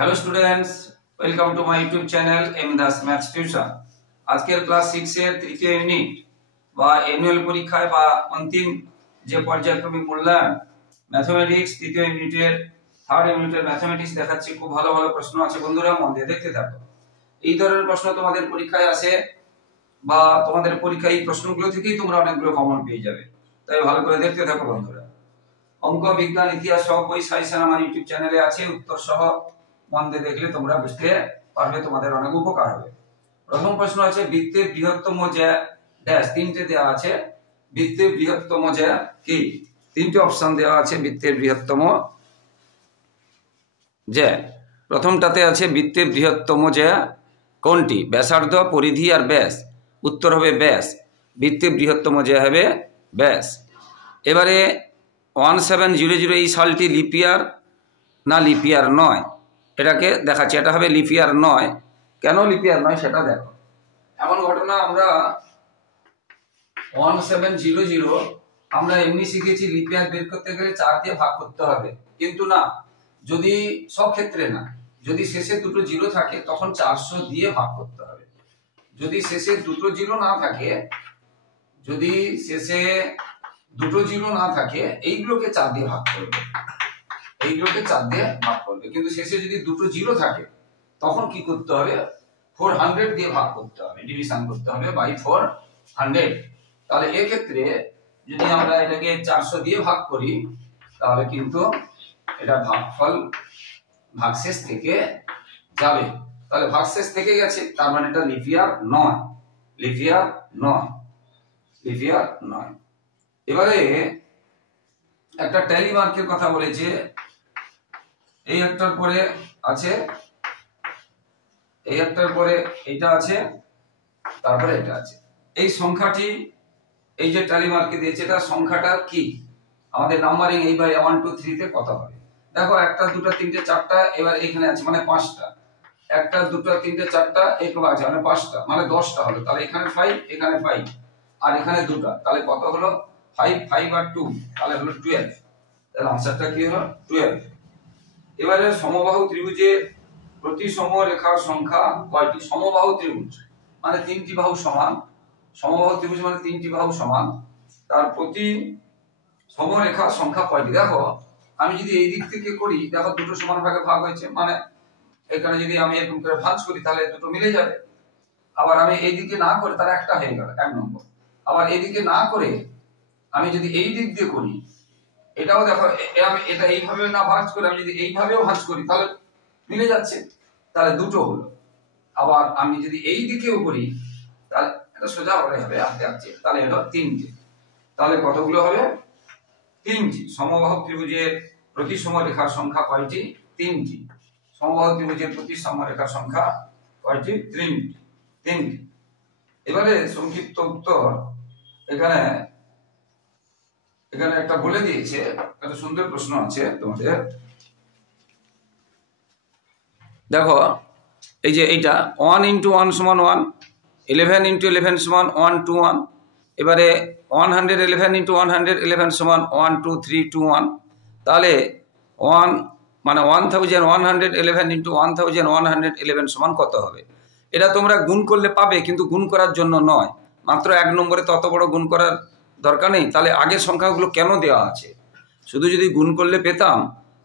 Hello students, welcome to my YouTube channel M Das maths tuition. আজকের class 6 এর তৃতীয় unit বা অ্যানুয়াল পরীক্ষায় বা অন্তিম যে পর্যায়ক্রমিক মূল্যায়ন ম্যাথমেটিক্স তৃতীয় ইউনিটের থার্ড ইউনিটের ম্যাথমেটিক্স দেখাচ্ছি। খুব ভালো ভালো প্রশ্ন আছে, বন্ধুরা মন দিয়ে দেখতে থাকো। এই ধরনের প্রশ্ন তোমাদের পরীক্ষায় আসে বা তোমাদের পরীক্ষায় এই প্রশ্নগুলো থেকেই তোমরা অনেকগুলো কমন পেয়ে যাবে, তাই ভালো করে দেখতে থাকো বন্ধুরা। অঙ্ক, বিজ্ঞান, ইতিহাস সব বই সাজেশন আমার ইউটিউব চ্যানেলে আছে, উত্তর সহ মন দিয়ে দেখলে তোমরা বুঝতে পারবে, তোমাদের অনেক উপকার হবে। প্রথম প্রশ্ন আছে বৃত্তের বৃহত্তম জ্যা ড্যাশ, তিনটে দেওয়া আছে। বৃত্তের বৃহত্তম জ্যা কি? তিনটে অপশন দেওয়া আছে বৃত্তের বৃহত্তম জ্যা। প্রথমটাতে আছে বৃত্তের বৃহত্তম জ্যা কোনটি? ব্যাসার্ধ, পরিধি আর ব্যাস। উত্তর হবে ব্যাস। বৃত্তের বৃহত্তম জ্যা হবে ব্যাস। এবারে 1700 এই সালটি লিপিয়ার না লিপিয়ার নয়, এটাকে দেখাচ্ছি। এটা হবে লিপিয়ার নয়। কেন লিপিয়ার নয় সেটা দেখো। এমন ঘটনা, আমরা 1700 আমরা এমনি শিখেছি লিপিয়ার বের করতে গেলে 4 দিয়ে ভাগ করতে হবে, কিন্তু না, যদি সব ক্ষেত্রে না, যদি শেষে দুটো জিরো থাকে তখন 400 দিয়ে ভাগ করতে হবে। যদি শেষে দুটো জিরো না থাকে, যদি শেষে দুটো জিরো না থাকে, এইগুলোকে 4 দিয়ে ভাগ করবে, এইগুলোকে 4 দিয়ে ভাগ করবে। কিন্তু শেষে যদি দুটো জিরো থাকে তখন কি করতে হবে? 400 দিয়ে ভাগ করতে হবে, ডিভিশন করতে হবে বাই 400। তাহলে এক্ষেত্রে যদি আমরা এটাকে 400 দিয়ে ভাগ করি তাহলে কিন্তু এটা ভাগফল ভাগশেষ থেকে যাবে। তাহলে ভাগশেষ থেকে গেছে, তার মানে এটা লিপিয়ার নয়, লিপিয়ার নয়, লিপিয়ার নয়। এবারে একটা ট্যালি মার্কের কথা বলেছে। এই একটার পরে আছে, এই একটার পরে এটা আছে, তারপরে এটা আছে। এই সংখ্যাটি, এই যে ট্যালি মার্কে দিয়েছে, এটা সংখ্যাটা কি? আমাদের নাম্বারিং এইভাবে 1 2 3 তে কত হবে? দেখো, 1 2 3 4 টা, এবার এখানে আছে মানে 5টা। 1 2 3 4 টা এরকম আছে মানে 5টা, মানে 10টা হলো। তাহলে এখানে 5, এখানে 5 আর এখানে 2টা, তাহলে কত হলো? 5 5 আর 2, তাহলে হলো 12। তাহলে आंसरটা কি হলো? 12। এবারে সমবাহু ত্রিভুজে প্রতি সমরেখার সংখ্যা কয়টি? সমবাহু ত্রিভুজ মানে 3টি বাহু সমান, সমবাহু ত্রিভুজ মানে 3টি বাহু সমান, তার প্রতি সমরেখার সংখ্যা কয়টি? দেখো, আমি যদি এই দিক থেকে করি, দেখো দুটো সমান ভাগে ভাগ হয়েছে, মানে এখানে যদি আমি এরকম করে ভাঁজ করি তাহলে দুটো মিলে যাবে। আবার আমি এই দিকে না করে তার একটা হয়ে গেল, 1 নম্বর। আবার এই দিকে না করে আমি যদি এই দিক দিয়ে করি, এটাও দেখো, আমি এটা এইভাবে না ভাঁজ করে আমি যদি এইভাবেও ভাঁজ করি তাহলে মিলে যাচ্ছে, তাহলে দুটো হলো। আবার আমি যদি এই দিকেও করি তাহলে এটা সোজা হলে হবে আস্তে আস্তে, তাহলে হলো 3টে। তাহলে কতগুলো হবে? 3টি। সমবাহু ত্রিভুজের প্রতি সমরেখার সংখ্যা কয়টি? 3টি। সমবাহু ত্রিভুজের প্রতি সমরেখার সংখ্যা কয়টি? 3টি। এবারে সংক্ষিপ্ত উত্তর এখানে একটা বলে দিয়েছে, একটা সুন্দর প্রশ্ন আছে তোমাদের। দেখো, এই যে এইটা 1 × 1 = 1, 11 × 11 = 1 2 1। এবারে 111 × 111 = 1 2 3 2 1। তাহলে 1 মানে 1111 × 1111 সমান কত হবে? এটা তোমরা গুণ করলে পাবে, কিন্তু গুণ করার জন্য নয়, মাত্র 1 নম্বরে তত বড় গুণ করার দরকার নেই। তাহলে আগের সংখ্যাগুলো কেন দেওয়া আছে? শুধু যদি গুণ করলে পেতাম,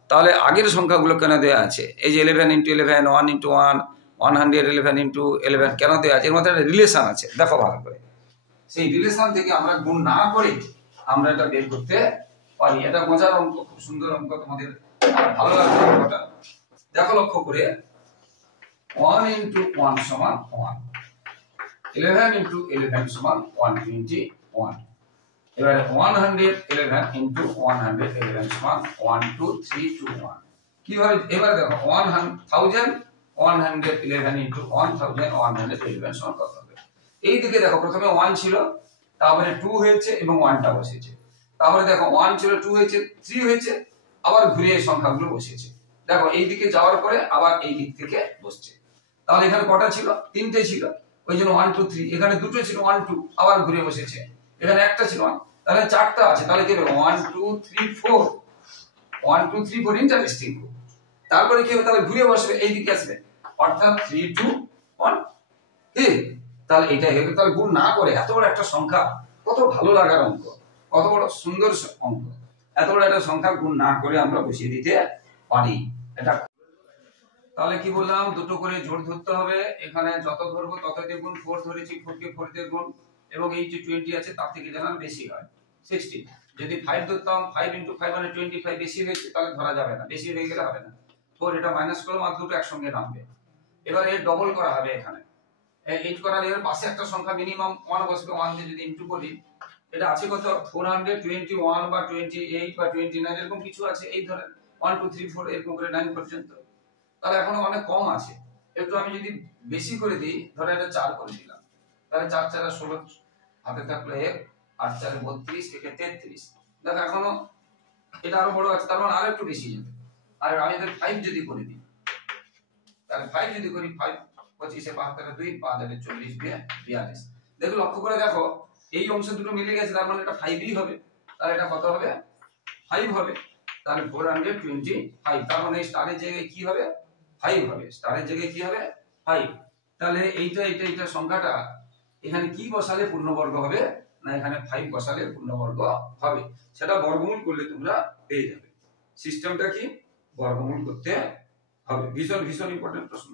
তাহলে আগের সংখ্যাগুলো কেন দেওয়া আছে? এই যে 11 × 11, 1 × 1, 111 × 11 কেন দেওয়া আছে? এর মধ্যে একটা রিলেশন আছে, দেখো ভালো করে। সেই রিলেশন থেকে আমরা গুণ না করে আমরা এটা বের করতে পারি। এটা মজার অঙ্ক, খুব সুন্দর অঙ্ক, তোমাদের ভালো লাগবে অঙ্কটা। দেখো লক্ষ্য করে, 1 × 1 = 1, 11 × 11 = 121। এবারে 111 × 111 = 1 2 3 2 1। কি হয়? এবারে দেখো 1111 × 1111 কত হবে? এই দিকে দেখো, প্রথমে 1 ছিল, তারপরে 2 হয়েছে এবং 1টা বসেছে। তারপরে দেখো 1 ছিল, 2 হয়েছে, 3 হয়েছে, আবার ঘুরে এই সংখ্যাগুলো বসেছে। দেখো এই দিকে যাওয়ার পরে আবার এই দিক থেকে বসছে। তাহলে এখানে কটা ছিল? 3টে ছিল, ওই জন্য 1 2 3। এখানে দুটো ছিল 1 2, আবার ঘুরে বসেছে। এখানে একটা ছিল 1, তাহলে 4টা আছে। তাহলে কি হবে? 1 2 3 4, 1 2 3 4। ইন্টারেস্টিং। তারপরে কি হবে, তাহলে ঘুরে বসবে এইদিকে আসবে, অর্থাৎ 3 2 1 কি, তাহলে এটাই হবে। তাহলে গুণ না করে এত বড় একটা সংখ্যা, কত ভালো লাগার অঙ্ক, কত বড় সুন্দর অঙ্ক, এত বড় একটা সংখ্যা গুণ না করে আমরা বসিয়ে দিতে পারি। এটা তাহলে কি বললাম, দুটো করে জোড় ধরতে হবে, এখানে যত ধরবো তত দিয়ে গুণ, 4 ধরেছি 4 কে 4 দিয়ে গুণ, এবং এই যে 20 আছে তার থেকে যেন বেশি হয় 60। যদি 5 ধরতাম 5 * 5 মানে 25, বেশি হয়েছে তাহলে ধরা যাবে না, বেশি হয়ে গেলে হবে না। 4 এটা মাইনাস করলাম আর দুটো একসঙ্গে নামবে। এবার এর ডবল করা হবে, এখানে 8 করার এর পাশে একটা সংখ্যা মিনিমাম 1 বসবে, 1 দিয়ে যদি ইনটু করি, এটা আছে কত 421 বা 28 বা 29 এরকম কিছু আছে, এই ধরেন 1 2 3 4 এরকম করে 9 পর্যন্ত, তাহলে এখনো অনেক কম আছে। একটু আমি যদি বেশি করে দিই, ধরো এটা 4 করে দিলাম, তাহলে 4 4 16 হাতে থাকলে 8 4 32 থেকে 33, দেখো এখনো এটা আরো বড় আছে, তার মানে আরো একটু বেশি যাবে। আর আমি যদি 5 যদি করে দিই, তাহলে 5 যদি করি 5 25 এ 72 2 5 আর 40 দিয়ে 42, দেখো লক্ষ্য করে দেখো এই অংশ দুটো মিলে গেছে, তার মানে এটা 5ই হবে, তাহলে এটা কত হবে 5 হবে, তাহলে 425, তার মানে স্টারের জায়গায় কি হবে 5 হবে, স্টারের জায়গায় কি হবে 5। তাহলে এইটা সংখ্যাটা এখানে কি বসালে পূর্ণবর্গ হবে না, এখানে 5 বসালে পূর্ণবর্গ হবে, সেটা বর্গমূল করলে তোমরা পেয়ে যাবে। সিস্টেমটা কি, বর্গমূল করতে হবে, ভীষণ ভীষণ ইম্পর্টেন্ট প্রশ্ন।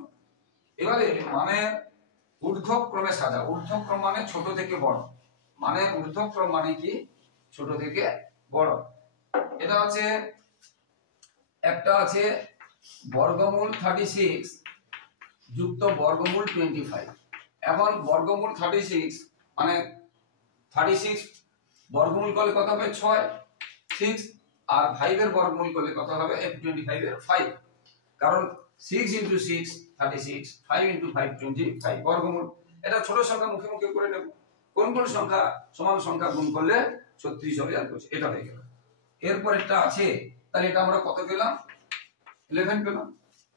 এবারে মানে ঊর্ধ্বক্রমে সাজা, ঊর্ধ্বক্রম মানে ছোট থেকে বড়, মানে ঊর্ধ্বক্রম মানে কি ছোট থেকে বড়। এটা হচ্ছে একটা আছে বর্গমূল 36 যুক্ত বর্গমূল 25। এখন বর্গমূল 36 মানে 36 বর্গমূল করলে কত হবে 6 6, আর 5 এর বর্গমূল করলে কত হবে 25 এর 5, কারণ 6 * 6 36, 5 * 5 25 বর্গমূল। এটা ছোট সংখ্যা মুখে মুখে করে নেব, কোন কোন সংখ্যা সমান সংখ্যা গুণ করলে 36 হবে, আর এটা হয়ে গেল। এরপর একটা আছে, তাহলে এটা আমরা কত পেলাম 11 পেলাম।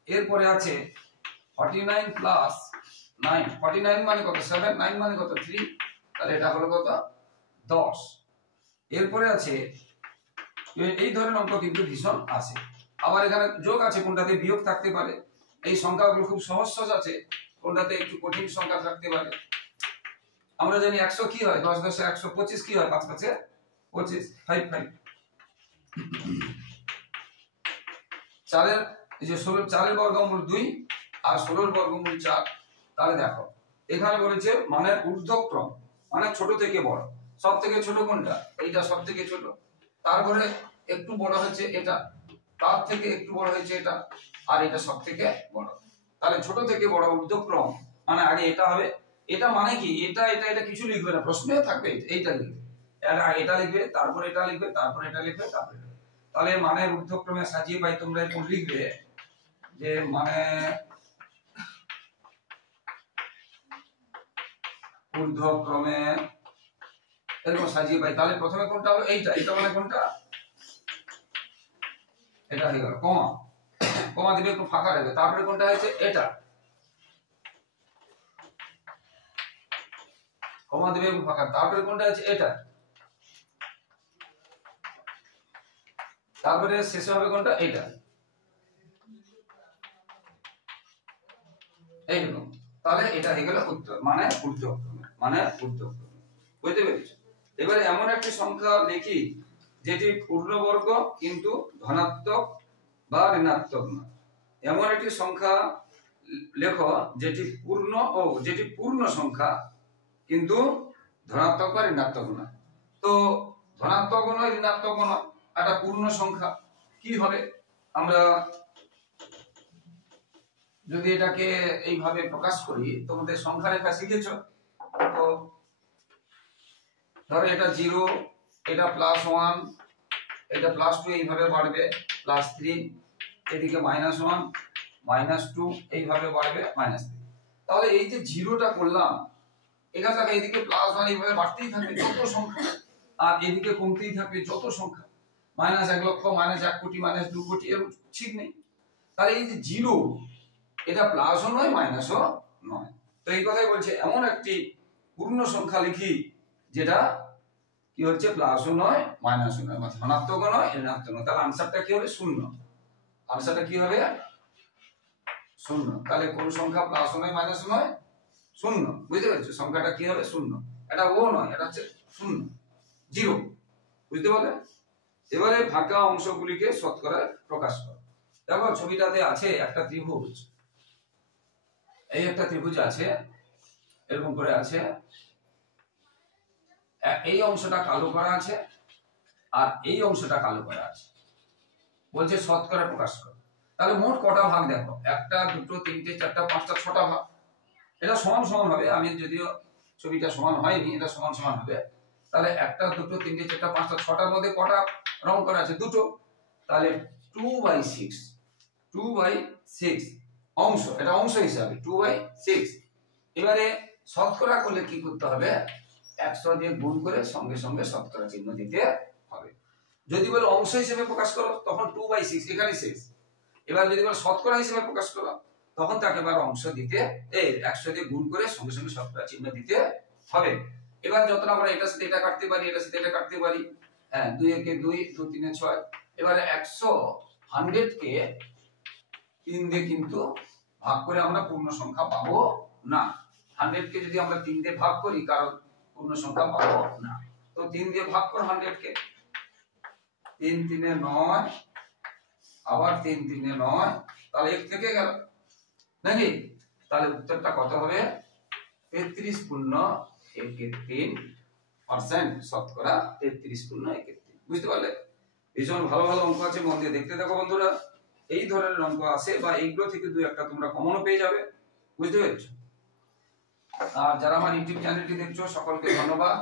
এরপরে আছে 49 প্লাস 9, 49 মানে কত 7, 9 মানে কত 3, তাহলে এটা হলো কত 10। এরপরে আছে এই ধরনের অঙ্ক কিন্তু ভীষণ আছে, আবার এখানে যোগ আছে, কোনটাতে বিয়োগ থাকতে পারে, এই সংখ্যাগুলো খুব সহজ সহজ আছে, কোনটাতে একটু কঠিন সংখ্যা থাকতে পারে। আমরা জানি 100 কি হয় 10 10 125 কি হয় 5 5 25 5 5। চারের এই যে 16 4 এর বর্গমূল 2 আর 16 এর বর্গমূল 4, তাহলে দেখো এখানে বলেছে মানে ঊর্ধ্বক্রম মানে ছোট থেকে বড়, সব থেকে ছোট কোনটা, এইটা সব থেকে ছোট, তারপরে একটু বড় হচ্ছে এটা, তার থেকে একটু বড় হয়েছে এটা, আর এটা সব থেকে বড়। তাহলে ছোট থেকে বড় ঊর্ধ্বক্রম মানে আগে এটা হবে, এটা মানে কি এটা এটা এটা কিছু লিখবে না, প্রশ্নে থাকবে এইটা লিখবে, এটা লিখবে, তারপর এটা লিখবে, তারপর এটা লিখবে, তারপর এটা। তাহলে মানে ঊর্ধ্বক্রমে সাজিয়ে পাই তোমরা এরকম লিখবে যে মানে ঊর্ধ্বক্রমে এরকম সাজিয়ে পাই, তাহলে প্রথমে কোনটা হবে এইটা, এটা মানে কোনটা, এটা হয়ে গেল কমা, কমা দিবে একটু ফাঁকা রাখবে, তারপরে কোনটা হয়েছে এটা, কমা দিবে একটু ফাঁকা, তারপরে কোনটা হচ্ছে এটা, তারপরে শেষে হবে কোনটা এটা, এইরকম। তাহলে এটা হয়ে গেল উত্তর, মানে ঊর্ধ্বক্রমে, মানে ঊর্ধ্বক্রমে, বুঝতে পেরেছো। এবারে এমন একটি সংখ্যা লিখি যেটি পূর্ণবর্গ কিন্তু ধনাত্মক বা ঋণাত্মক নয়, এমন একটি সংখ্যা লেখো যেটি পূর্ণ সংখ্যা কিন্তু ধনাত্মক বা ঋণাত্মক নয়। তো ধনাত্মক নয় ঋণাত্মক নয়, একটা পূর্ণ সংখ্যা কি হবে, আমরা যদি এটাকে এইভাবে প্রকাশ করি, তোমাদের সংখ্যা রেখা শিখেছো তো, ধরো এটা 0, এটা +1, এটা +2 এইভাবে বাড়বে, +3, এদিকে -1 -2 এইভাবে বাড়বে -3। তাহলে এই যে 0টা করলাম, এখানে দেখো এদিকে +1 এইভাবে বাড়তেই থাকবে যত সংখ্যা, আর এদিকে কমতেই থাকবে যত সংখ্যা, -1 লক্ষ, -1 কোটি, -2 কোটি, এর ঠিক নেই। তাহলে এই যে 0 এটা প্লাসও নয় মাইনাসও নয়, তো এই কথাই বলছে এমন একটি পূর্ণ সংখ্যা লিখি যেটা কি হচ্ছে প্লাসও নয় মাইনাসও নয়, ধনাত্মকও নয় ঋণাত্মক নয়, তাহলে আনসারটা কি হবে 0, আনসারটা কি হবে শূন্য। তাহলে কোন সংখ্যা প্লাস নয় মাইনাস নয়? শূন্য। বুঝতে পারছো? সংখ্যাটা কি হবে? শূন্য। এটা ও নয়, এটা হচ্ছে শূন্য, জিরো। বুঝতে পারলে? এবারে ফাঁকা অংশগুলিকে শতকরায় প্রকাশ করো। দেখো ছবিটাতে আছে একটা ত্রিভুজ, এই একটা ত্রিভুজ আছে, এরকম করে আছে, এই অংশটা কালো করা আছে আর এই অংশটা কালো করা আছে, বলছে শতকরা প্রকাশ করো। তাহলে মোট কটা ভাগ দেখো, একটা দুটো তিনটে চারটা পাঁচটা ছটা ভাগ। এটা সমান সমান হবে, আমি যদিও ছবিটা সমান হয়নি, এটা সমান সমান হবে। তাহলে একটা দুটো তিনটে চারটা পাঁচটা ছটার মধ্যে কটা রং করা আছে? দুটো। তাহলে 2/6, 2/6 অংশ, এটা অংশ হিসাবে 2/6। এবারে শতকরা করলে কি করতে হবে? 100 দিয়ে গুণ করে সঙ্গে সঙ্গে শতকরা চিহ্ন দিতে হবে। যদি বলে অংশ হিসেবে প্রকাশ করো তখন 2/6 এখানে শেষ। এবার যদি বলে শতকরা হিসেবে প্রকাশ করো তখন তাকে এবার অংশ দিতে 100 দিয়ে গুণ করে সঙ্গে সঙ্গে শতকরা চিহ্ন দিতে হবে। এবার যতটা আমরা এটার সাথে এটা কাটতে পারি, এটার সাথে এটা কাটতে পারি, হ্যাঁ, 2 একে 2, 2 3 6। এবারে 100 কে 3 দিয়ে কিন্তু ভাগ করে আমরা পূর্ণ সংখ্যা পাবো না। 100 কে যদি আমরা 3 দিয়ে ভাগ করি, কারণ পূর্ণ সংখ্যা পাবো না, তো 3 দিয়ে ভাগ কর 100 কে। 3 3 9, আবার 3 3 9, তাহলে 1 থেকে গেল নাকি? তাহলে উত্তরটা কত হবে? 33 পূর্ণ 1/3%, শতকরা 33 পূর্ণ 1/3। বুঝতে পারলে? ভীষণ ভালো ভালো অঙ্ক আছে, মন দিয়ে দেখতে থাকো বন্ধুরা। এই ধরনের অঙ্ক আসে বা এইগুলো থেকে দুই একটা তোমরা কমনও পেয়ে যাবে। বুঝতে পেরেছো? আর যারা আমার ইউটিউব চ্যানেলটি দেখছো সকলকে ধন্যবাদ।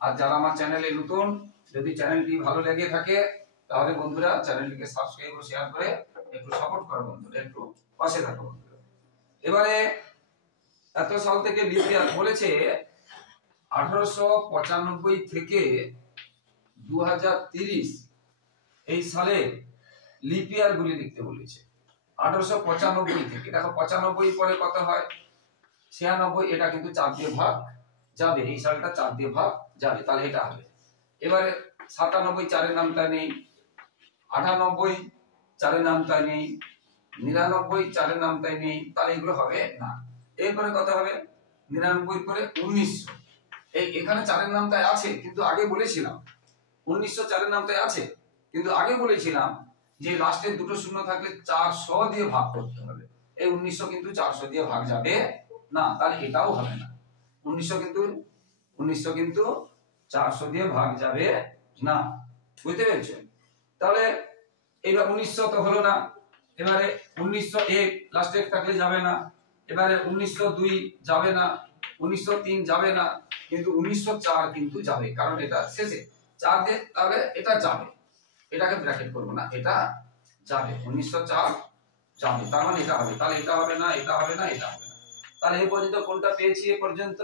আর যারা আমার চ্যানেলে নতুন, যদি চ্যানেলটি ভালো লেগে থাকে তাহলে বন্ধুরা চ্যানেলটিকে সাবস্ক্রাইব ও শেয়ার করে একটু সাপোর্ট করো বন্ধুরা, একটু পাশে থাকো বন্ধুরা। এবারে এত সাল থেকে লিপ ইয়ার বলেছে 1895 থেকে 2030 এই সালে লিপ ইয়ার গুলি লিখতে বলেছে। 1895 থেকে, দেখো 95 পরে কত হয়? 96, এটা কিন্তু 4 দিয়ে ভাগ যাবে, এই সালটা 4 দিয়ে ভাগ যাবে, তাহলে এটা হবে। এবারে 97 চারের নামটা নেই, 98 চারের নামটা নেই, 99 চারের নামটাই নেই, তাহলে এগুলো হবে না। এরপরে কত হবে? 99 পরে 1900, এখানে চারের নামটাই আছে, কিন্তু আগে বলেছিলাম 1900 চারের নামটাই আছে, কিন্তু আগে বলেছিলাম যে লাস্টের দুটো শূন্য থাকলে 400 দিয়ে ভাগ করতে হবে। এই 1900 কিন্তু 400 দিয়ে ভাগ যাবে না, তাহলে এটাও হবে না। 1900 কিন্তু 400 দিয়ে ভাগ যাবে না। বুঝতে পেরেছো? তাহলে এইবার 1900 তো হলো না। এবারে 1901 লাস্টে থাকলে যাবে না। এবারে 1902 যাবে না, 1903 যাবে না, কিন্তু 1904 কিন্তু যাবে, কারণ এটা শেষে 4 দিয়ে, তাহলে এটা যাবে, এটাকে ব্র্যাকেট করব না, এটা যাবে, 1904 যাবে, তার মানে এটা হবে। তাহলে এটা হবে না, এটা হবে না, এটা হবে না। তাহলে এই পর্যন্ত কোনটা পেয়েছি? এই পর্যন্ত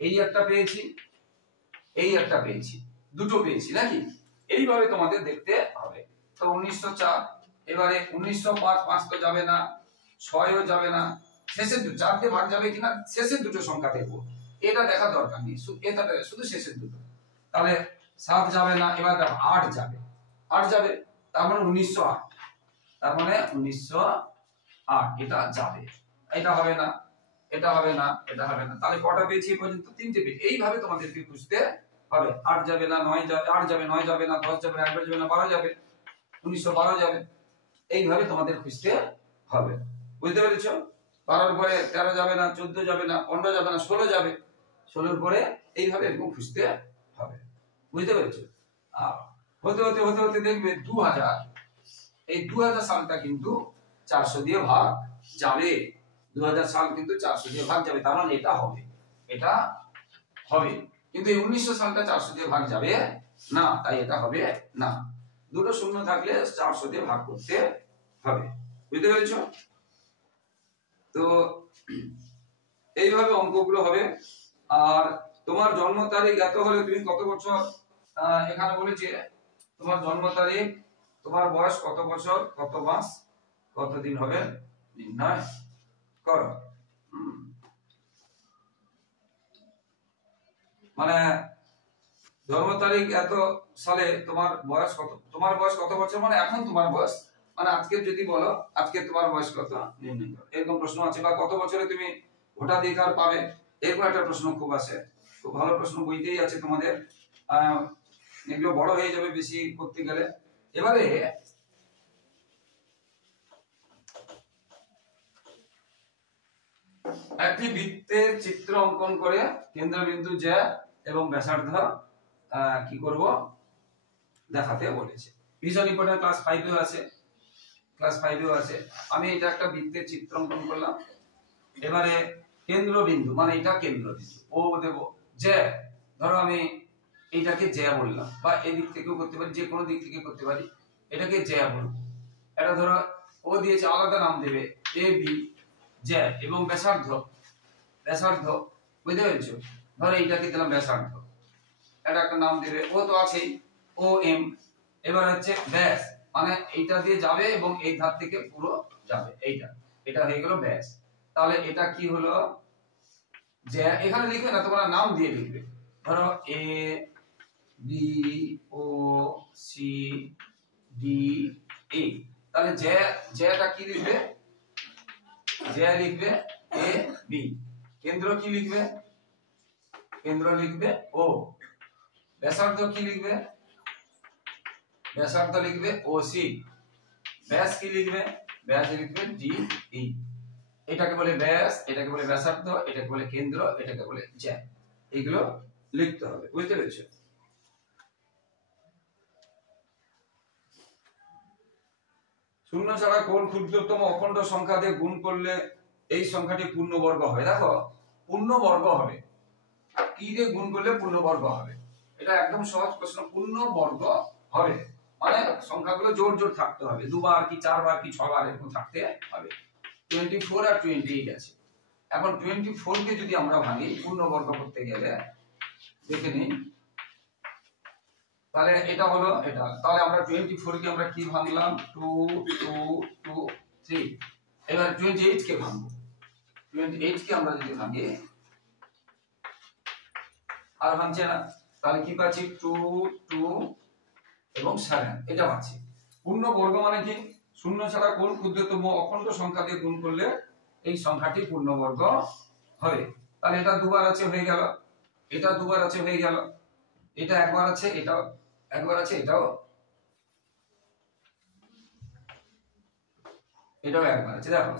এই একটা পেয়েছি, এই একটা পেয়েছি, দুটো পেয়েছি নাকি? এইভাবে তোমাদের দেখতে হবে। তো 1904, এবারে 1905, 5 তো যাবে না, 6ও যাবে না, শেষের দুটো 4 দিয়ে ভাগ যাবে কিনা শেষের দুটো সংখ্যা দেখবো, এটা দেখার দরকার নেই, এটা শুধু শেষের দুটো। তাহলে 7 যাবে না, এবার 8 যাবে, 8 যাবে, তার মানে 1908, তার মানে 1908 এটা যাবে। এটা হবে না, এটা হবে না, এটা হবে না। তাহলে কটা পেয়েছি এই পর্যন্ত? 3টে পেয়েছি। এইভাবে তোমাদেরকে খুঁজতে হবে। 8 যাবে না, 9 যাবে, 8 যাবে, 9 যাবে না, 10 যাবে না, 11 যাবে না, 12 যাবে, 1912 যাবে। এইভাবে তোমাদের খুঁজতে হবে। বুঝতে পেরেছো? 12 পরে 13 যাবে না, 14 যাবে না, 15 যাবে না, 16 যাবে, 16 পরে এইভাবে এরকম খুঁজতে হবে। বুঝতে পেরেছো? আর হতে হতে হতে হতে দেখবে 2000, এই 2000 সালটা কিন্তু 400 দিয়ে ভাগ যাবে। 2000 সাল কিন্তু 400 দিয়ে ভাগ যাবে, তার মানে এটা হবে, এটা হবে। কিন্তু এই 1900 সালটা 400 দিয়ে ভাগ যাবে না, তাই এটা হবে না। দুটো শূন্য থাকলে 400 দিয়ে ভাগ করতে হবে। বুঝতে পেরেছো? তো এইভাবে অঙ্কগুলো হবে। আর তোমার জন্ম তারিখ এত হলে তুমি কত বছর, এখানে বলেছে তোমার জন্ম তারিখ, তোমার বয়স কত বছর, কত মাস, কত দিন হবে নির্ণয় করো। মানে জন্ম তারিখ এত সালে তোমার বয়স কত, তোমার বয়স কত বছর, মানে এখন তোমার বয়স, মানে আজকে যদি বলো আজকে তোমার বয়স কত নির্ণয় করো, এরকম প্রশ্ন আছে। বা কত বছরে তুমি ভোটাধিকার পাবে, এরকম একটা প্রশ্ন খুব আসে। খুব ভালো প্রশ্ন, বইতেই আছে তোমাদের। এগুলো বড় হয়ে যাবে বেশি করতে গেলে। এবারে একটি বৃত্তের চিত্র অঙ্কন করে কেন্দ্রবিন্দু জ্যা এবং ব্যাসার্ধ কি করব দেখাতে বলেছে। ভীষণ ইম্পর্টেন্ট, ক্লাস 5 এও আছে, ক্লাস 5 এও আছে। আমি এটা একটা বৃত্তের চিত্র অঙ্কন করলাম। এবারে কেন্দ্রবিন্দু মানে এটা কেন্দ্রবিন্দু ও দেব, জ্যা ধরো আমি এইটাকে জ্যা বললাম, বা এদিক থেকেও করতে পারি, যে কোনো দিক থেকে করতে পারি, এটাকে জ্যা বলবো। এটা ধরো ও দিয়েছে, আলাদা নাম দেবে এ বি জ্যা এবং ব্যাসার্ধ, ব্যাসার্ধ বুঝতে পেরেছো, ধরো এইটাকে দিলাম ব্যাসার্ধ, এটা একটা নাম দেবে, ও তো আছেই ও এম। এবার হচ্ছে ব্যাস, মানে এইটা দিয়ে যাবে এবং এই ধার থেকে পুরো যাবে, এইটা এটা হয়ে গেল ব্যাস। তাহলে এটা কি হলো, জ্যা এখানে লিখবে না, তোমরা নাম দিয়ে লিখবে। ধরো এ বি ও সি ডি এ, তাহলে জ্যা জ্যাটা কি লিখবে, জ্যা লিখবে এ বি, কেন্দ্র কি লিখবে, কেন্দ্র লিখবে ও, ব্যাসার্ধ কি লিখবে, ব্যাসার্ধ লিখবে ও সি, ব্যাস কি লিখবে, ব্যাস লিখবে ডি ই। এটাকে বলে ব্যাস, এটাকে বলে ব্যাসার্ধ, এটাকে বলে কেন্দ্র, এটাকে বলে জ্যা। এগুলো লিখতে হবে, বুঝতে পেরেছো? শূন্য ছাড়া কোন ক্ষুদ্রতম অখণ্ড সংখ্যা দিয়ে গুণ করলে এই সংখ্যাটি পূর্ণবর্গ হবে? দেখো পূর্ণবর্গ হবে, কি দিয়ে গুণ করলে পূর্ণবর্গ হবে? এটা একদম সহজ প্রশ্ন। পূর্ণবর্গ হবে মানে সংখ্যাগুলো জোড় জোড় থাকতে হবে, দুবার কি চারবার কি ছবার এরকম থাকতে হবে। 24 আর 28 আছে। এখন 24 কে যদি আমরা ভাঙি পূর্ণবর্গ করতে গেলে, দেখে নিই, তাহলে এটা হলো এটা, তাহলে আমরা 24 কে আমরা কি ভাঙলাম 2 2 2 3। এবার 28 কে ভাঙবো, 28 কে আমরা যদি ভাঙি আর ভাঙছে না, তাহলে কি পাচ্ছি 2 2 এবং 7, এটা পাচ্ছি। পূর্ণবর্গ মানে কি, শূন্য ছাড়া কোন ক্ষুদ্রতম অখণ্ড সংখ্যা দিয়ে গুণ করলে এই সংখ্যাটি পূর্ণবর্গ হবে। তাহলে এটা দুবার আছে হয়ে গেল, এটা দুবার আছে হয়ে গেল, এটা একবার আছে, এটাও একবার আছে, এটাও এটাও একবার আছে। দেখো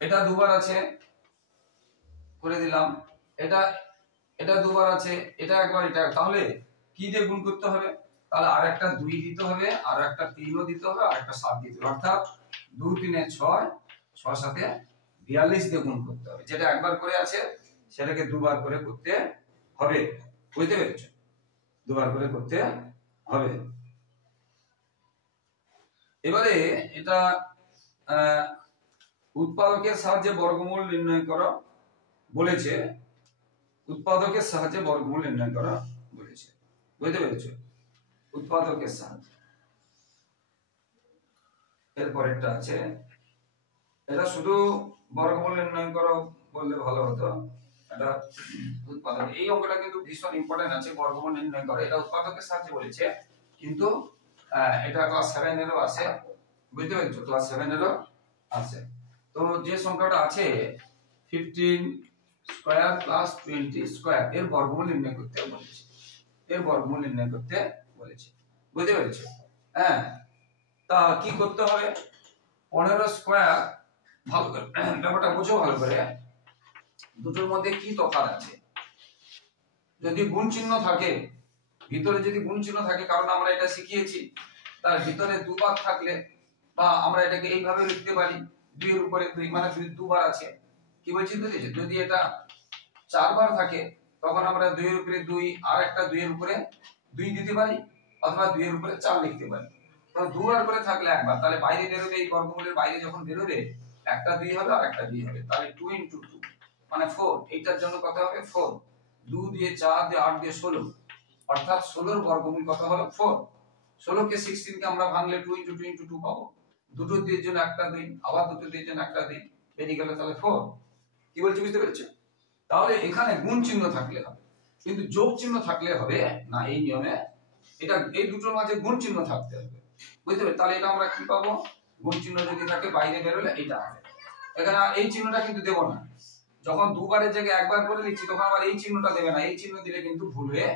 এটা দুবার আছে করে দিলাম, এটা এটা দুবার আছে, এটা একবার, এটা, তাহলে কি দিয়ে গুণ করতে হবে? তাহলে আর একটা 2 দিতে হবে, আর একটা 3 ও দিতে হবে, আর একটা 7 দিতে হবে, অর্থাৎ 2 3 6 6 7 42 দিয়ে গুণ করতে হবে। যেটা একবার করে আছে সেটাকে দুবার করে করতে হবে, বুঝতে পেরেছো? দুবার করে করতে হবে। এবারে এটা উৎপাদকের সাহায্যে বর্গমূল নির্ণয় করো বলেছে, উৎপাদকের সাহায্যে বর্গমূল নির্ণয় করা বলেছে, বুঝতে পেরেছো? উৎপাদকের সাহায্যে। এরপর একটা আছে, এটা শুধু বর্গমূল নির্ণয় করো বললে ভালো হতো। এটা উৎপাদক, এই অঙ্কটা কিন্তু ভীষণ ইম্পর্টেন্ট আছে, বর্গমূল নির্ণয় করো, এটা উৎপাদকের সাহায্যে বলেছে, কিন্তু এটা ক্লাস 7 এরও আছে, বুঝতে পেরেছো? ক্লাস 7 এরও আছে। তো যে সংখ্যাটা আছে 15 স্কয়ার প্লাস 20 স্কয়ার, এর বর্গমূল নির্ণয় করতে বলেছে, এর বর্গমূল নির্ণয় করতে বলেছে, বুঝতে পেরেছো? হ্যাঁ, তা কি করতে হবে, 15 স্কয়ার, ভালো করে ব্যাপারটা বুঝো ভালো করে, দুটোর মধ্যে কি তফাৎ আছে। যদি গুণ চিহ্ন থাকে, ভিতরে যদি গুণ চিহ্ন থাকে, কারণ আমরা এটা শিখিয়েছি, তার ভিতরে দুবার থাকলে, বা আমরা এটাকে এইভাবে লিখতে পারি 2 এর উপরে 2, মানে দুবার আছে, কি বলছি বুঝেছো? যদি এটা 4 বার থাকে তখন আমরা 2 এর উপরে 2 আর একটা 2 এর উপরে 2 দিতে পারি, অথবা 2 এর উপরে 4 লিখতে পারি। তো দুবার করে থাকলে একবার, তাহলে বাইরে বেরোবে, এই বর্গমূলের বাইরে যখন বেরোবে একটা 2 হবে আর একটা 2 হবে, তাহলে 2 × 2 মানে 4। এইটার জন্য কত হবে 4, 2 দিয়ে 4 দিয়ে 8 দিয়ে 16, অর্থাৎ 16 এর বর্গমূল কত হলো 4। 16 কে 16 কে আমরা ভাঙলে 2 × 2 × 2 পাবো, দুটো দিয়ে জন্য একটা 2, আবার দুটো দিয়ে জন্য একটা 2 বেরিয়ে গেল, তাহলে 4। কি বলছি বুঝতে পেরেছো? তাহলে এখানে গুণ চিহ্ন থাকলে হবে, কিন্তু যোগ চিহ্ন থাকলে হবে না এই নিয়মে, এটা এই দুটোর মাঝে গুণ চিহ্ন থাকতে হবে, বুঝতে পেরেছো? তাহলে এটা আমরা কি পাবো, গুণ চিহ্ন যদি থাকে বাইরে বেরোলে এটা হবে। এখানে এই চিহ্নটা কিন্তু দেব না, যখন দুবারের জায়গায় একবার করে লিখছি তখন আবার এই চিহ্নটা দেবে না, এই চিহ্ন দিলে কিন্তু ভুল হয়ে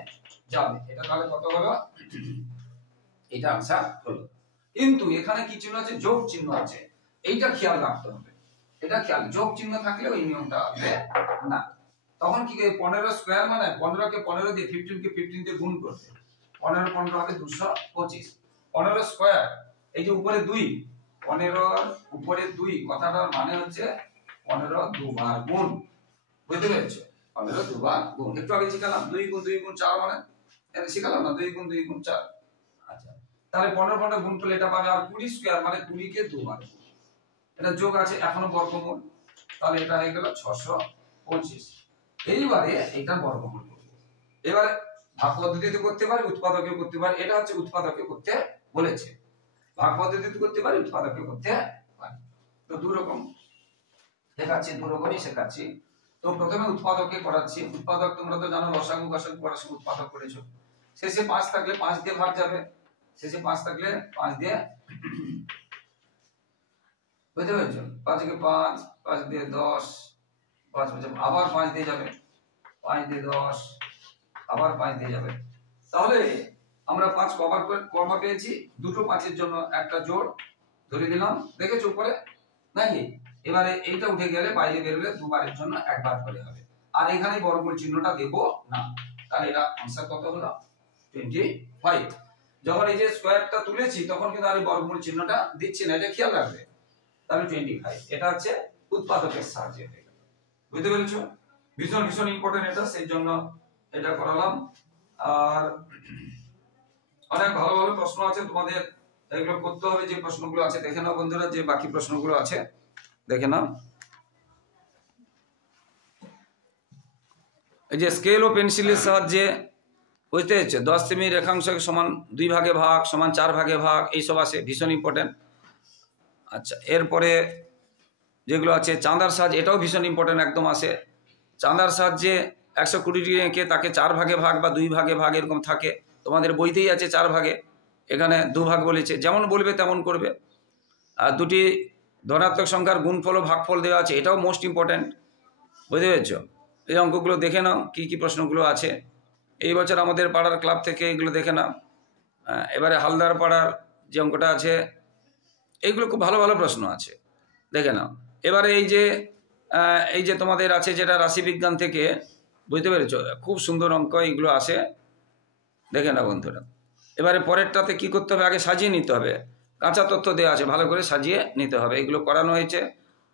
যাবে। এটা তাহলে কত হলো, এটা আনসার হলো। কিন্তু এখানে কি চিহ্ন আছে, যোগ চিহ্ন আছে, এইটা খেয়াল রাখতে হবে। এটা খেয়াল, যোগ চিহ্ন থাকলে ওই নিয়মটা হবে না। তখন কি 15 স্কয়ার মানে 15 কে 15 দিয়ে 15 কে 15 দিয়ে গুণ করতে, 15 15 হবে 225। 15 স্কয়ার, এই যে উপরে 2, 15 উপরে 2 কথাটার মানে হচ্ছে 15 দুবার গুণ, বুঝতে পেরেছো? 15 দুবার গুণ। একটু আগে শিখালাম 2 গুণ 2 গুণ 4 মানে, এটা শিখালাম না, 2 গুণ 2 গুণ 4। আচ্ছা, তাহলে 15 15 গুণ করলে এটা পাবে। আর 20 স্কয়ার মানে 20 কে দুবার, এটা যোগ আছে এখনো বর্গমূল, তাহলে এটা হয়ে গেল 625। এইবারে এটা বর্গমূল করব। এবারে ভাগ পদ্ধতিতে করতে পারি, উৎপাদকে করতে পারি। এটা হচ্ছে উৎপাদকে করতে বলেছে, ভাগ পদ্ধতিতে করতে পারি, উৎপাদকে করতে পারি। তো দুই রকম দেখাচ্ছি, দুই রকমই শেখাচ্ছি। তো প্রথমে উৎপাদকে করাচ্ছি। উৎপাদক তোমরা তো জানো, লসাগু গসাগু করার সময় উৎপাদক করেছো। শেষে 5 থাকলে 5 দিয়ে ভাগ যাবে, শেষে 5 থাকলে 5 দিয়ে, বুঝতে পেরেছো? 5 কে 5, 5 দিয়ে 10, 5 আবার 5 দিয়ে যাবে, 5 দিয়ে 10, আবার 5 দিয়ে যাবে। তাহলে আমরা 5 কবার পেয়েছি, দুটো 5 এর জন্য একটা জোড় ধরে দিলাম, দেখেছো উপরে নাকি? এবারে এইটা উঠে গেলে বাইরে বেরোলে দুবারের জন্য একবার করে হবে। আর এখানে বর্গমূল চিহ্নটা দেব না, তাহলে এটা आंसर কত হলো, 25। যখন এই যে স্কয়ারটা তুলেছি তখন কিন্তু আর বর্গমূল চিহ্নটা দিচ্ছি না, এটা খেয়াল রাখবে। তাহলে 25, এটা হচ্ছে উৎপাদকের সাহায্যে হয়ে গেল। বুঝতে পেরেছো? ভীষণ ভীষণ ইম্পর্টেন্ট এটা, সেই জন্য এটা করালাম। আর অনেক ভালো ভালো প্রশ্ন আছে তোমাদের, এগুলো করতে হবে। যে প্রশ্নগুলো আছে দেখে নাও বন্ধুরা, যে বাকি প্রশ্নগুলো আছে দেখে নাও। এই যে স্কেল ও পেন্সিলের সাহায্যে, বুঝতে পেরেছো, 10 সেমি রেখাংশকে সমান 2 ভাগে ভাগ, সমান 4 ভাগে ভাগ, এইসব আছে, ভীষণ ইম্পর্টেন্ট। আচ্ছা, এরপরে যেগুলো আছে চাঁদার সাহায্যে, এটাও ভীষণ ইম্পর্টেন্ট একদম আসে। চাঁদার সাহায্যে 120 এঁকে তাকে 4 ভাগে ভাগ বা 2 ভাগে ভাগ এরকম থাকে, তোমাদের বইতেই আছে 4 ভাগে, এখানে 2 ভাগ বলেছে, যেমন বলবে তেমন করবে। আর দুটি ধনাত্মক সংখ্যার গুণফল ও ভাগফল দেওয়া আছে, এটাও মোস্ট ইম্পর্টেন্ট, বুঝতে পেরেছ? এই অঙ্কগুলো দেখে নাও কি কি প্রশ্নগুলো আছে। এই বছর আমাদের পাড়ার ক্লাব থেকে এগুলো দেখে নাও। এবারে হালদার পাড়ার যে অঙ্কটা আছে, এইগুলো খুব ভালো ভালো প্রশ্ন আছে, দেখে নাও। এবারে এই যে তোমাদের আছে যেটা রাশিবিজ্ঞান থেকে, বুঝতে পেরেছ, খুব সুন্দর অঙ্ক এইগুলো আসে, দেখে নাও বন্ধুরা। এবারে পরেরটাতে কি করতে হবে, আগে সাজিয়ে নিতে হবে, কাঁচা তথ্য দেওয়া আছে, ভালো করে সাজিয়ে নিতে হবে। এগুলো করানো হয়েছে,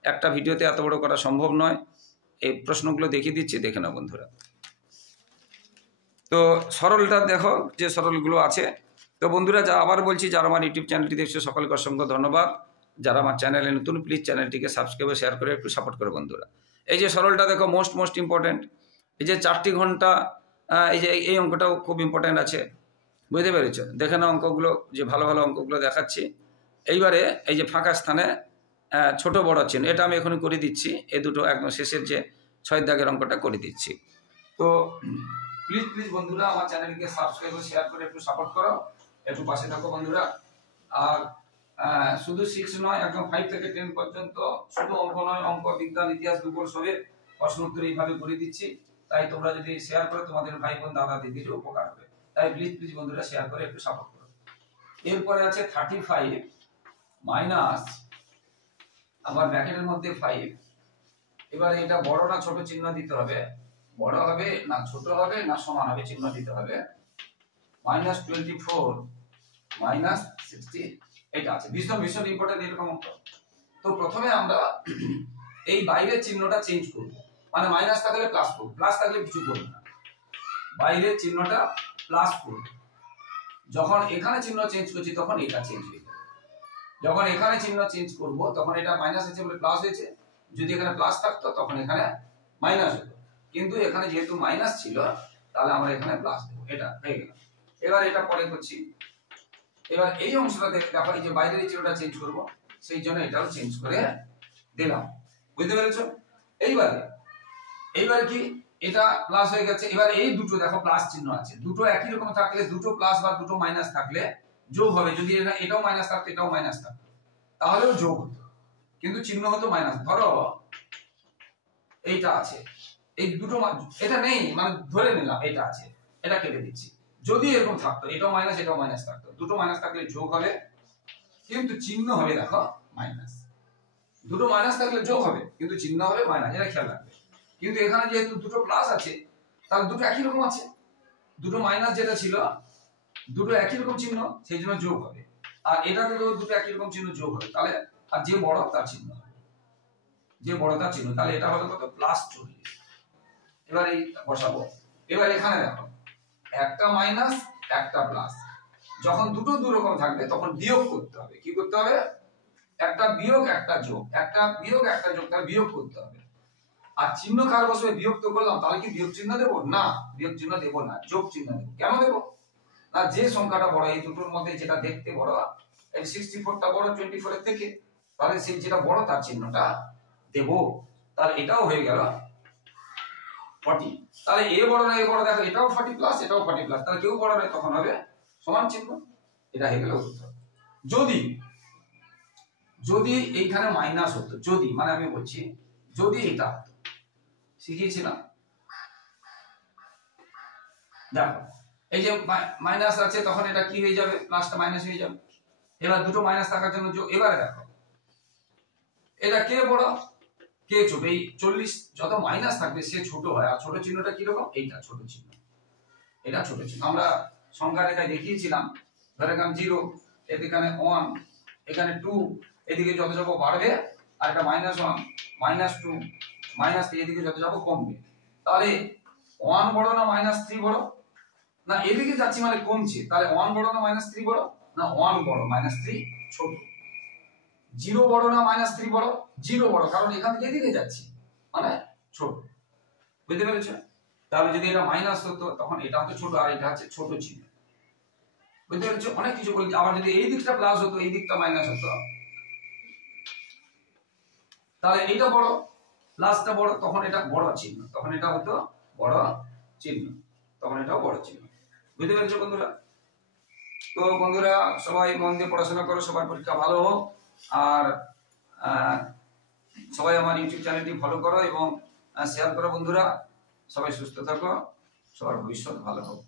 একটা ভিডিওতে এত বড় করা সম্ভব নয়। এই প্রশ্নগুলো দেখিয়ে দিচ্ছি, দেখে নাও বন্ধুরা। তো সরলটা দেখো, যে সরলগুলো আছে। তো বন্ধুরা, যা আবার বলছি, যারা আমার ইউটিউব চ্যানেলটি দেখছো সকলকে অসংখ্য ধন্যবাদ। যারা আমার চ্যানেলে নতুন, প্লিজ চ্যানেলটিকে সাবস্ক্রাইব ও শেয়ার করে একটু সাপোর্ট করো বন্ধুরা। এই যে সরলটা দেখো, মোস্ট ইম্পর্টেন্ট। এই যে 4টি ঘন্টা, এই অঙ্কটাও খুব ইম্পর্টেন্ট আছে, বুঝতে পেরেছ? দেখে নাও অঙ্কগুলো, যে ভালো ভালো অঙ্কগুলো দেখাচ্ছি। এইবারে এই যে ফাঁকা স্থানে ছোট বড় চিহ্ন, এটা আমি এখনই করে দিচ্ছি। এই দুটো একদম শেষের যে 6 দাগের অঙ্কটা করে দিচ্ছি। তো প্লিজ বন্ধুরা, আমার চ্যানেলকে সাবস্ক্রাইব ও শেয়ার করে একটু সাপোর্ট করো, একটু পাশে থাকো বন্ধুরা। আর শুধু 6 নয়, একদম 5 থেকে 10 পর্যন্ত শুধু অঙ্ক নয়, অঙ্ক, বিজ্ঞান, ইতিহাস, ভূগোল সবের প্রশ্ন উত্তর এইভাবে করে দিচ্ছি। তাই তোমরা যদি শেয়ার করো, তোমাদের ভাই বোন দাদা দিদির উপকার হবে। তাই প্লিজ বন্ধুরা শেয়ার করে একটু সাপোর্ট করো। এরপরে আছে 35 মাইনাস, আবার ব্র্যাকেটের মধ্যে 5। এবারে এটা বড় না ছোট চিহ্ন দিতে হবে, বড় হবে না ছোট হবে না সমান হবে, চিহ্ন দিতে হবে। -24 -60, এটা আছে, ভীষণ ইম্পর্টেন্ট এরকম অঙ্ক। তো প্রথমে আমরা এই বাইরের চিহ্নটা চেঞ্জ করব, মানে মাইনাস থাকলে প্লাস করব, প্লাস থাকলে কিছু করব না, বাইরের চিহ্নটা প্লাস করব। যখন এখানে চিহ্ন চেঞ্জ করছি তখন এটা চেঞ্জ হয়ে যাবে। যখন এখানে চিহ্ন চেঞ্জ করব তখন এটা মাইনাস আছে বলে প্লাস হয়েছে, যদি এখানে প্লাস থাকতো তখন এখানে মাইনাস হতো, কিন্তু এখানে যেহেতু মাইনাস ছিল তাহলে আমরা এখানে প্লাস দেব, এটা হয়ে গেল। এবার এটা পরে করছি। এবার এই অংশটা দেখো, এই যে বাইরের চিহ্নটা চেঞ্জ করব, সেই জন্য এটাও চেঞ্জ করে দিলাম, বুঝতে পেরেছো? এইবারে কি, এটা প্লাস হয়ে গেছে। এবার এই দুটো দেখো প্লাস চিহ্ন আছে, দুটো একই রকম থাকলে, দুটো প্লাস বা দুটো মাইনাস থাকলে যোগ হবে। যদি এটাও মাইনাস থাকতো এটাও মাইনাস থাকতো, তাহলেও যোগ হতো, কিন্তু চিহ্ন হতো মাইনাস। ধরো এইটা আছে, এই দুটো এটা নেই মানে ধরে নিলাম এটা আছে, এটা কেটে দিচ্ছি। যদি এরকম থাকতো এটাও মাইনাস থাকতো, দুটো মাইনাস থাকলে যোগ হবে, কিন্তু চিহ্ন হবে দেখো মাইনাস। দুটো মাইনাস থাকলে যোগ হবে কিন্তু চিহ্ন হবে মাইনাস, এটা খেয়াল রাখবে। কিন্তু এখানে যেহেতু দুটো প্লাস আছে তাহলে দুটো একই রকম আছে, দুটো মাইনাস যেটা ছিল দুটো একই রকম চিহ্ন, সেই জন্য যোগ হবে। আর এটাতে তো দুটো একই রকম চিহ্ন যোগ হবে, তাহলে আর যে বড় তার চিহ্ন হবে, যে বড় তার চিহ্ন। তাহলে এটা হলো কত, +40। এবার এই বসাবো। এবার এখানে দেখো একটা মাইনাস একটা প্লাস, যখন দুটো দু রকম থাকবে তখন বিয়োগ করতে হবে। কি করতে হবে, একটা বিয়োগ একটা যোগ, একটা বিয়োগ একটা যোগ, তাহলে বিয়োগ করতে হবে। আর চিহ্ন কার বসবে, বিয়োগ তো করলাম, তাহলে কি বিয়োগ চিহ্ন দেবো না, বিয়োগ চিহ্ন দেবো না, যোগ চিহ্ন দেবো। কেন দেবো না, যে সংখ্যাটা বড় এই দুটোর মধ্যে যেটা দেখতে বড়, এই 64টা বড় 24 এর থেকে, তাহলে সেই যেটা বড় তার চিহ্নটা দেব। তাহলে এটাও হয়ে গেল 40। তাহলে এ বড় না এ বড়, দেখো এটাও 40 প্লাস এটাও 40 প্লাস, তাহলে কেউ বড় নয়, তখন হবে সমান চিহ্ন। এটা হয়ে গেল উত্তর। যদি যদি এইখানে মাইনাস হতো, যদি মানে আমি বলছি যদি এটা হতো, শিখিয়েছিলাম দেখো এই যে মাইনাস আছে তখন এটা কি হয়ে যাবে, প্লাসটা মাইনাস হয়ে যাবে। এবার দুটো মাইনাস থাকার জন্য এবারে দেখো এটা কে বড় কে ছোট, এই 40 যত মাইনাস থাকবে সে ছোট হয়। আর ছোট চিহ্নটা কি রকম, এইটা ছোট চিহ্ন, এটা ছোট চিহ্ন। আমরা সংখ্যা রেখায় দেখিয়েছিলাম, ধরে রাখলাম 0, এখানে 1, এখানে 2, এদিকে যত যাব বাড়বে, আর এটা -1 -2 -3, এদিকে যত যাব কমবে। তাহলে 1 বড় না -3 বড়, না এদিকে যাচ্ছি মানে কমছে, তাহলে 1 বড় না -3 বড়, না 1 বড়, -3 ছোট। 0 বড় না -3 বড়, 0 বড়, কারণ এখান থেকে এদিকে যাচ্ছি মানে ছোট। বুঝতে পেরেছো? তাহলে যদি এটা মাইনাস হতো তখন এটা হতো ছোট, আর এটা হচ্ছে ছোট চিহ্ন। বুঝতে পেরেছো? অনেক কিছু বলি। আবার যদি এই দিকটা প্লাস হতো এই দিকটা মাইনাস হতো, তাহলে এটা বড় প্লাসটা বড়, তখন এটা বড় চিহ্ন, তখন এটা হতো বড় চিহ্ন, তখন এটাও বড় চিহ্ন। বুঝতে পেরেছো বন্ধুরা? তো বন্ধুরা সবাই মন দিয়ে পড়াশোনা করো, সবার পরীক্ষা ভালো হোক। আর সবাই আমার ইউটিউব চ্যানেলটি ফলো করো এবং শেয়ার করো বন্ধুরা। সবাই সুস্থ থাকো, সবার ভবিষ্যৎ ভালো হোক।